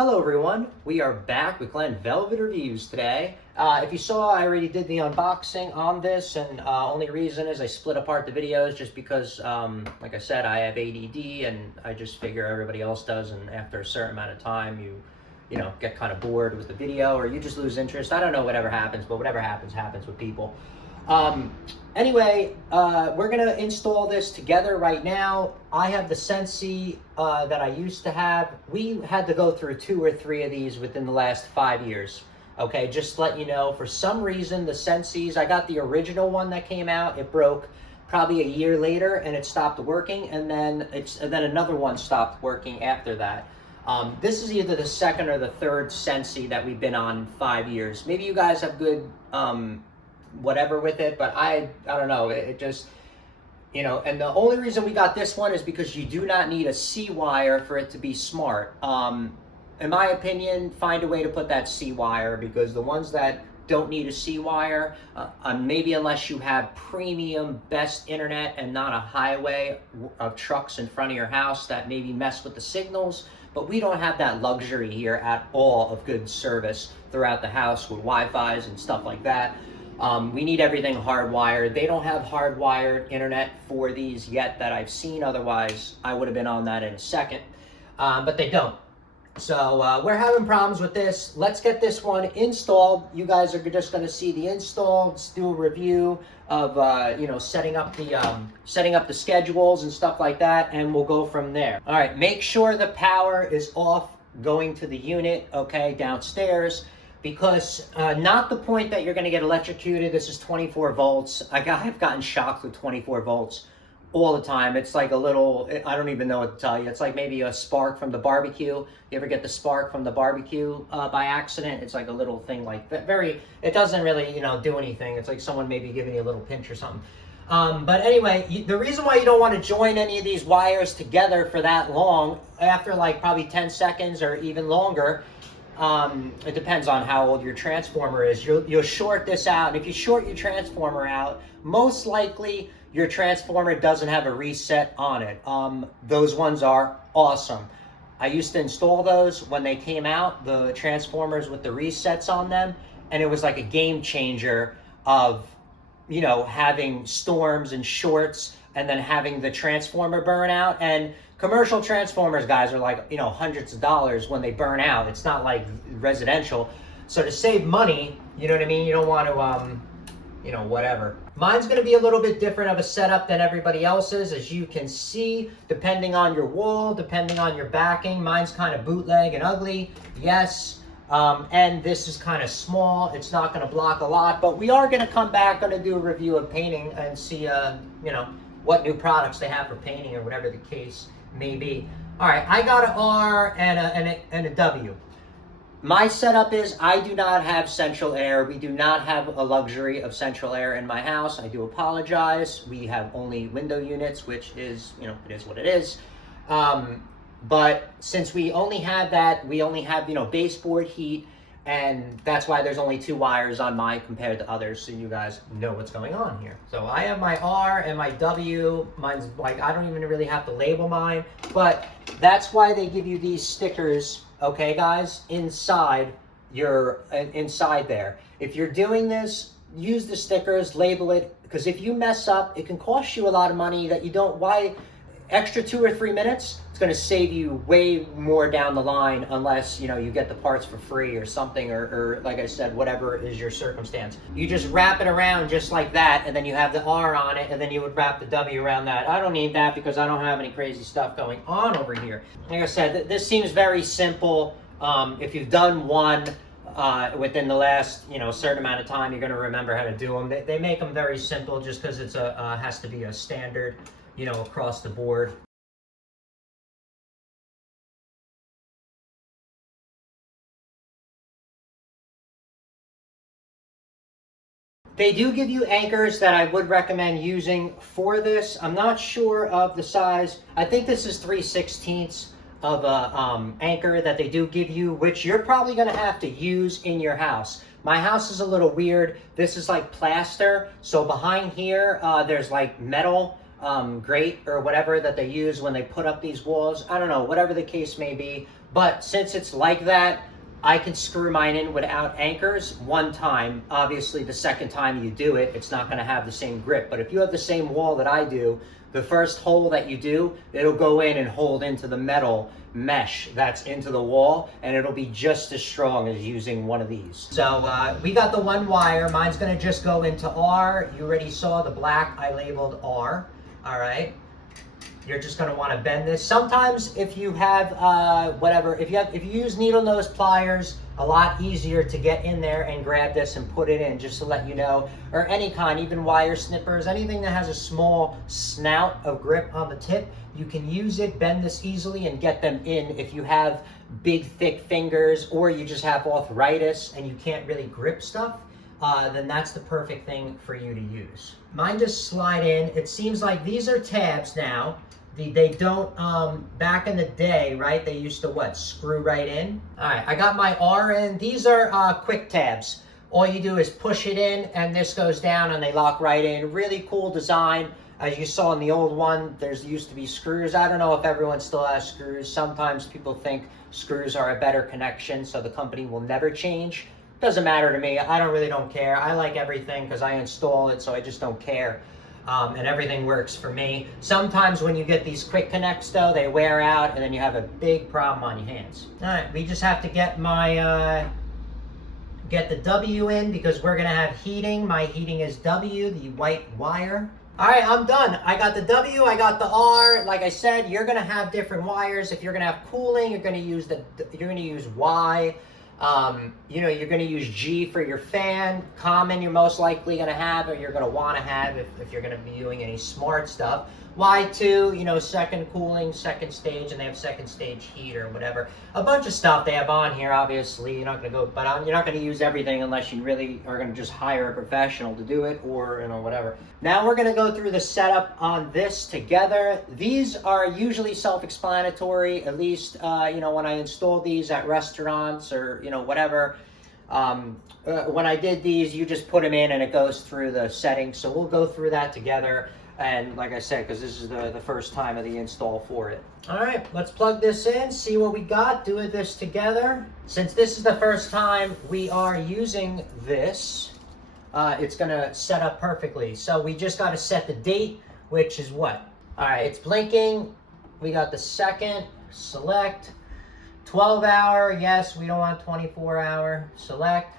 Hello everyone, we are back with Glenn Velvet Reviews today. If you saw, I already did the unboxing on this, and only reason is I split apart the videos just because, like I said, I have ADD and I just figure everybody else does, and after a certain amount of time you know, get kind of bored with the video or you just lose interest. I don't know whatever happens, but whatever happens, happens with people. Anyway, we're going to install this together right now. I have the Sensi that I used to have. We had to go through 2 or 3 of these within the last 5 years. Okay, just to let you know, for some reason, the Sensis, I got the original one that came out. It broke probably a year later and it stopped working, and then another one stopped working after that. This is either the second or the third Sensi that we've been on in 5 years. Maybe you guys have good whatever with it, but I don't know, it just, you know. And the only reason we got this one is because you do not need a C wire for it to be smart. In my opinion, find a way to put that C wire, because the ones that don't need a C wire, maybe unless you have premium best internet and not a highway of trucks in front of your house that maybe mess with the signals. But we don't have that luxury here at all of good service throughout the house with Wi-Fi's and stuff like that. We need everything hardwired. They don't have hardwired internet for these yet that I've seen. Otherwise, I would have been on that in a second. But they don't. So we're having problems with this. Let's get this one installed. You guys are just going to see the install. Let's do a review of you know, setting up the schedules and stuff like that, and we'll go from there. All right, make sure the power is off going to the unit, okay, downstairs. Because not the point that you're going to get electrocuted. This is 24 volts. I've gotten shocked with 24 volts all the time. It's like a little, I don't even know what to tell you. It's like maybe a spark from the barbecue. You ever get the spark from the barbecue by accident? It's like a little thing like that. It doesn't really, you know, do anything. It's like someone maybe giving you a little pinch or something. But anyway, the reason why you don't want to join any of these wires together for that long, after like probably 10 seconds or even longer, it depends on how old your transformer is. You'll short this out, and if you short your transformer out, most likely your transformer doesn't have a reset on it. Those ones are awesome. I used to install those when they came out, the transformers with the resets on them, and it was like a game changer of, you know, having storms and shorts and then having the transformer burn out. And commercial transformers, guys, are like, you know, hundreds of dollars when they burn out. It's not like residential. So to save money, you know what I mean? You don't want to, you know, whatever. Mine's going to be a little bit different of a setup than everybody else's, as you can see, depending on your wall, depending on your backing. Mine's kind of bootleg and ugly, yes. And this is kind of small. It's not going to block a lot, but we are going to come back, going to do a review of painting and see, you know, what new products they have for painting or whatever the case may be. All right, I got an R and a W. My setup is I do not have central air. We do not have a luxury of central air in my house. I do apologize. We have only window units, which is, you know, it is what it is. But since we only have that, we only have, you know, baseboard heat, and that's why there's only 2 wires on mine compared to others, so you guys know what's going on here. So I have my R and my W. Mine's like, I don't even really have to label mine, but that's why they give you these stickers, okay, guys, inside there. If you're doing this, use the stickers, label it, because if you mess up, it can cost you a lot of money that you don't. Why? Extra 2 or 3 minutes, it's going to save you way more down the line, unless, you know, you get the parts for free or something, or like I said, whatever is your circumstance. You just wrap it around just like that, and then you have the R on it, and then you would wrap the W around that. I don't need that because I don't have any crazy stuff going on over here. Like I said, this seems very simple. If you've done one within the last, you know, certain amount of time, you're going to remember how to do them. They make them very simple just because it's has to be a standard, you know, across the board. They do give you anchors that I would recommend using for this. I'm not sure of the size. I think this is 3/16 of a anchor that they do give you, which you're probably going to have to use in your house. My house is a little weird. This is like plaster, so behind here there's like metal grate or whatever that they use when they put up these walls. I don't know, whatever the case may be. But since it's like that, I can screw mine in without anchors one time. Obviously, the second time you do it, it's not going to have the same grip. But if you have the same wall that I do, the first hole that you do, it'll go in and hold into the metal mesh that's into the wall, and it'll be just as strong as using one of these. So we got the one wire. Mine's going to just go into R. You already saw the black. I labeled R. All right. You're just going to want to bend this. Sometimes if you have if you use needle nose pliers, a lot easier to get in there and grab this and put it in, just to let you know. Or any kind, even wire snippers, anything that has a small snout of grip on the tip, you can use it, bend this easily, and get them in. If you have big, thick fingers, or you just have arthritis and you can't really grip stuff, then that's the perfect thing for you to use. Mine just slide in. It seems like these are tabs now. They don't, back in the day, right, they used to what, screw right in? All right, I got my R in. These are quick tabs. All you do is push it in and this goes down and they lock right in. Really cool design. As you saw in the old one, there's used to be screws. I don't know if everyone still has screws. Sometimes people think screws are a better connection, so the company will never change. Doesn't matter to me. I really don't care. I like everything because I install it, so I just don't care. And everything works for me. Sometimes when you get these quick connects though, they wear out and then you have a big problem on your hands. All right, we just have to get my, get the W in because we're gonna have heating. My heating is W, the white wire. All right, I'm done. I got the W, I got the R. Like I said, you're gonna have different wires. If you're gonna have cooling, you're gonna use Y. You know, you're going to use G for your fan. Common, you're most likely going to have, or you're going to want to have if you're going to be doing any smart stuff. Y2, you know, second cooling, second stage, and they have second stage heat or whatever. A bunch of stuff they have on here, obviously. You're not going to go, but you're not going to use everything unless you really are going to just hire a professional to do it, or, you know, whatever. Now we're going to go through the setup on this together. These are usually self-explanatory, at least, you know, when I install these at restaurants or, you know, whatever. When I did these, you just put them in and it goes through the settings. So we'll go through that together. And like I said, because this is the first time of the install for it. All right, let's plug this in, see what we got, do this together. Since this is the first time we are using this, it's gonna set up perfectly. So we just gotta set the date, which is what? All right, it's blinking. We got the second, select. 12-hour, yes, we don't want 24-hour, select.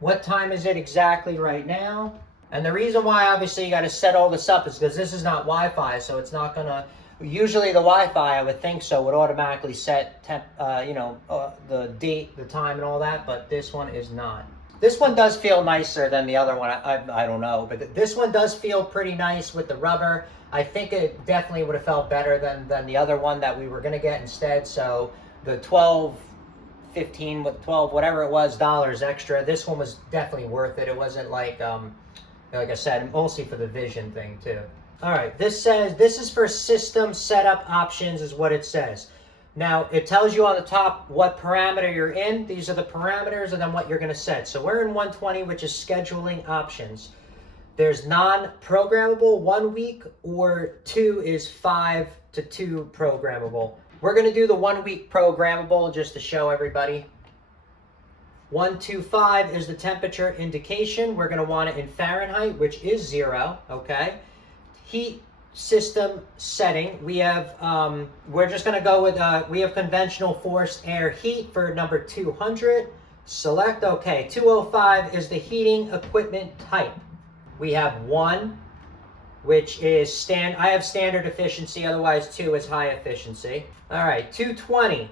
What time is it exactly right now? And the reason why, obviously, you got to set all this up is because this is not Wi-Fi, so it's not going to... Usually the Wi-Fi, I would think so, would automatically set the date, the time, and all that, but this one is not. This one does feel nicer than the other one. I don't know, but this one does feel pretty nice with the rubber. I think it definitely would have felt better than the other one that we were going to get instead, so the 12, 15, 12, whatever it was, dollars extra, this one was definitely worth it. It wasn't like I said, mostly for the vision thing too. All right, this says, this is for system setup options is what it says. Now, it tells you on the top what parameter you're in. These are the parameters and then what you're gonna set. So we're in 120, which is scheduling options. There's non-programmable 1 week, or 2 is 5 to 2 programmable. We're gonna do the 1 week programmable just to show everybody. 125 is the temperature indication. We're going to want it in Fahrenheit, which is 0, okay? Heat system setting. We have, we're just going to go with, we have conventional forced air heat for number 200. Select, okay. 205 is the heating equipment type. We have 1, which is I have standard efficiency, otherwise 2 is high efficiency. All right, 220.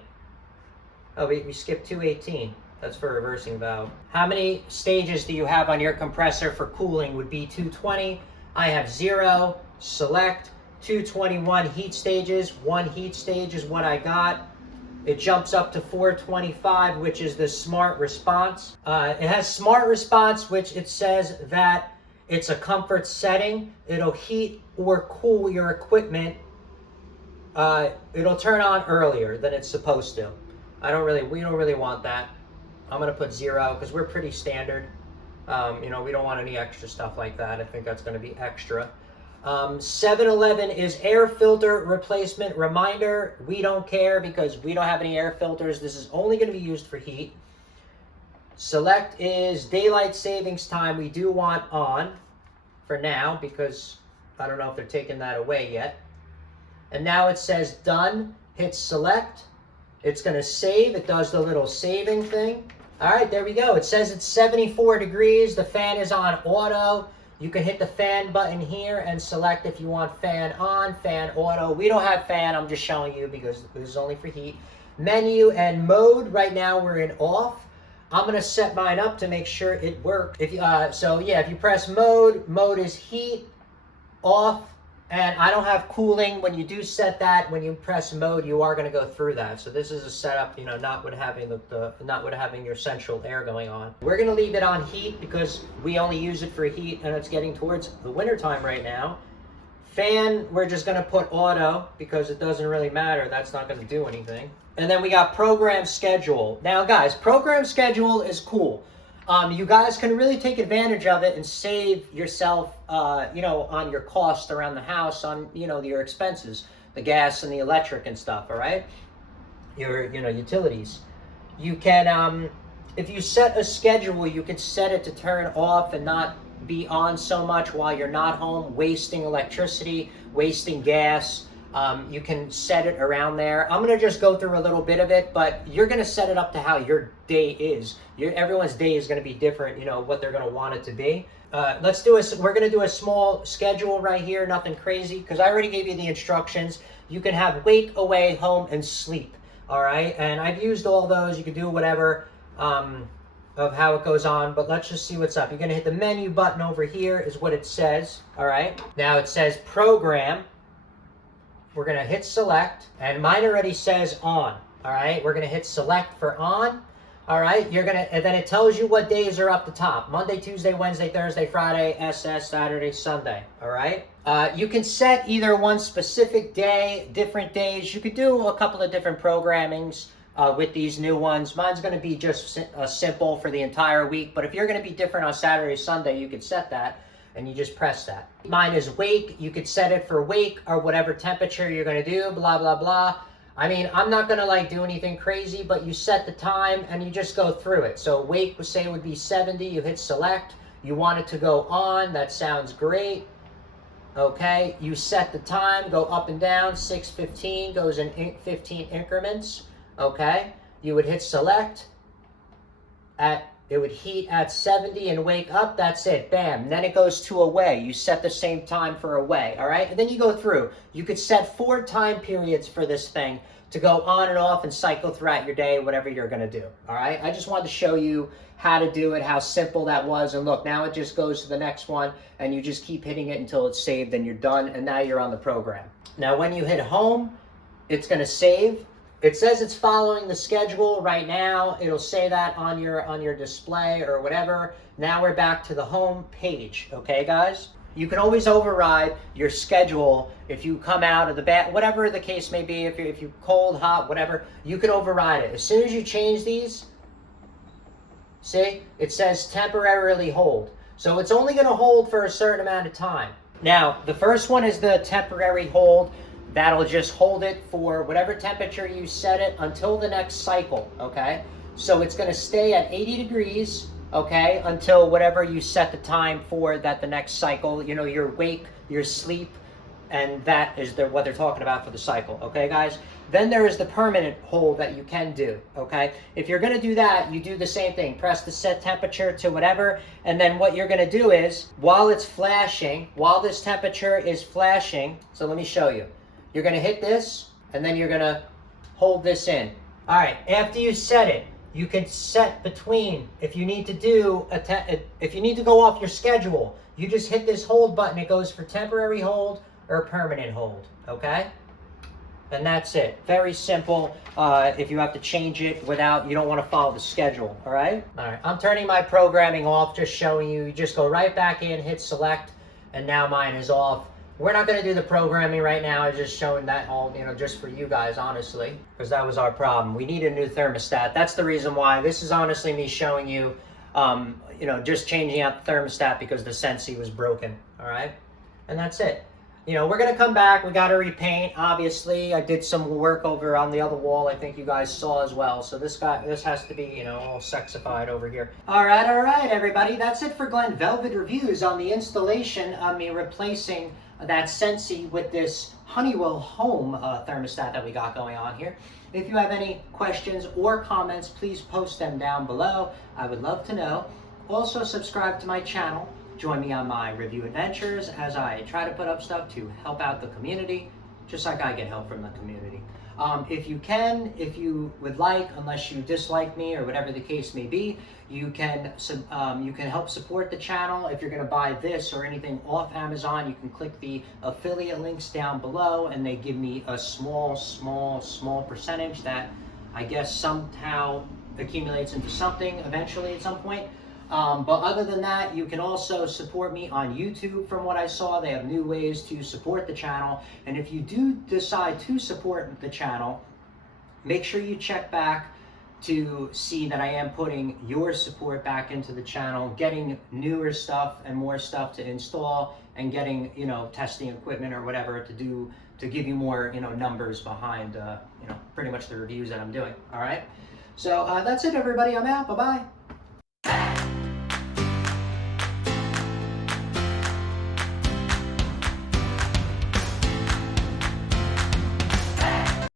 Oh, we skipped 218. That's for reversing valve. How many stages do you have on your compressor for cooling would be 220. I have 0, select. 221 heat stages. 1 heat stage is what I got. It jumps up to 425, which is the smart response. It has smart response, which it says that it's a comfort setting. It'll heat or cool your equipment. It'll turn on earlier than it's supposed to. We don't really want that. I'm going to put 0 because we're pretty standard. You know, we don't want any extra stuff like that. I think that's going to be extra. 711 is air filter replacement reminder. We don't care because we don't have any air filters. This is only going to be used for heat. Select is daylight savings time. We do want on for now because I don't know if they're taking that away yet. And now it says done. Hit select. It's going to save. It does the little saving thing. All right, there we go. It says it's 74 degrees. The fan is on auto. You can hit the fan button here and select if you want fan on, fan auto. We don't have fan. I'm just showing you because this is only for heat. Menu and mode. Right now we're in off. I'm going to set mine up to make sure it works. If you press mode, mode is heat, off, and I don't have cooling. When you do set that, when you press mode, you are going to go through that. So this is a setup, not with having not with having your central air going on. We're going to leave it on heat because we only use it for heat, and it's getting towards the winter time right now. Fan, we're just going to put auto because it doesn't really matter. That's not going to do anything. And then we got program schedule. Now, guys, program schedule is cool. You guys can really take advantage of it and save yourself, on your cost around the house, on, your expenses, the gas and the electric and stuff, all right? Your, utilities. You can, if you set a schedule, you can set it to turn off and not be on so much while you're not home, wasting electricity, wasting gas. You can set it around there. I'm going to just go through a little bit of it, but you're going to set it up to how your day is. Everyone's day is going to be different, what they're going to want it to be. We're going to do a small schedule right here, nothing crazy, because I already gave you the instructions. You can have wake, away, home, and sleep, all right? And I've used all those. You can do whatever of how it goes on, but let's just see what's up. You're going to hit the menu button over here is what it says, all right? Now it says program. We're going to hit select, and mine already says on, all right? We're going to hit select for on, all right? And then it tells you what days are up the top. Monday, Tuesday, Wednesday, Thursday, Friday, SS, Saturday, Sunday, all right? You can set either one specific day, different days. You could do a couple of different programmings with these new ones. Mine's going to be just simple for the entire week, but if you're going to be different on Saturday, Sunday, you could set that. And you just press that. Mine is wake. You could set it for wake or whatever temperature you're going to do, blah, blah, blah. I mean, I'm not going to do anything crazy, but you set the time and you just go through it. So wake, say it would be 70. You hit select. You want it to go on. That sounds great. Okay. You set the time, go up and down. 6:15 goes in 15 increments. Okay. You would hit select. It would heat at 70 and wake up. That's it. Bam. And then it goes to away. You set the same time for away. All right. And then you go through. You could set 4 time periods for this thing to go on and off and cycle throughout your day, whatever you're going to do. All right. I just wanted to show you how to do it, how simple that was. And look, now it just goes to the next one and you just keep hitting it until it's saved and you're done. And now you're on the program. Now, when you hit home, it's going to save. It says it's following the schedule right now. It'll say that on your display or whatever. Now we're back to the home page. Okay, guys? You can always override your schedule if you come out of the bath, whatever the case may be. If you're cold, hot, whatever, you can override it. As soon as you change these, see, it says temporarily hold. So it's only going to hold for a certain amount of time. Now, the first one is the temporary hold. That'll just hold it for whatever temperature you set it until the next cycle, okay? So it's going to stay at 80 degrees, okay, until whatever you set the time for that the next cycle, your wake, your sleep, and that is what they're talking about for the cycle, okay, guys? Then there is the permanent hold that you can do, okay? If you're going to do that, you do the same thing. Press the set temperature to whatever, and then what you're going to do is, while it's flashing, while this temperature is flashing, so let me show you. You're going to hit this, and then you're going to hold this in. All right, after you set it, you can set between, if you need to go off your schedule, you just hit this hold button. It goes for temporary hold or permanent hold, okay? And that's it. Very simple. If you have to change it you don't want to follow the schedule, all right? All right, I'm turning my programming off, just showing you. You just go right back in, hit select, and now mine is off. We're not going to do the programming right now. I'm just showing that all, just for you guys, honestly, because that was our problem. We need a new thermostat. That's the reason why. This is honestly me showing you, just changing out the thermostat because the Sensi was broken, all right? And that's it. you know, we're gonna come back. We gotta repaint. Obviously, I did some work over on the other wall. I think you guys saw as well. So this has to be, you know, all sexified over here. All right, everybody. That's it for Glenn Velvet reviews on the installation of me replacing that Sensi with this Honeywell home thermostat that we got going on here. If you have any questions or comments, please post them down below. I would love to know. Also, subscribe to my channel. Join me on my review adventures as I try to put up stuff to help out the community, just like I get help from the community. If you would like, unless you dislike me or whatever the case may be, you can help support the channel. If you're going to buy this or anything off Amazon, you can click the affiliate links down below, and they give me a small percentage that I guess somehow accumulates into something eventually at some point. But other than that, you can also support me on YouTube. From what I saw, they have new ways to support the channel. And if you do decide to support the channel, make sure you check back to see that I am putting your support back into the channel, getting newer stuff and more stuff to install, and getting, you know, testing equipment or whatever to give you more, you know, numbers behind, you know, pretty much the reviews that I'm doing. All right. So that's it, everybody. I'm out. Bye-bye.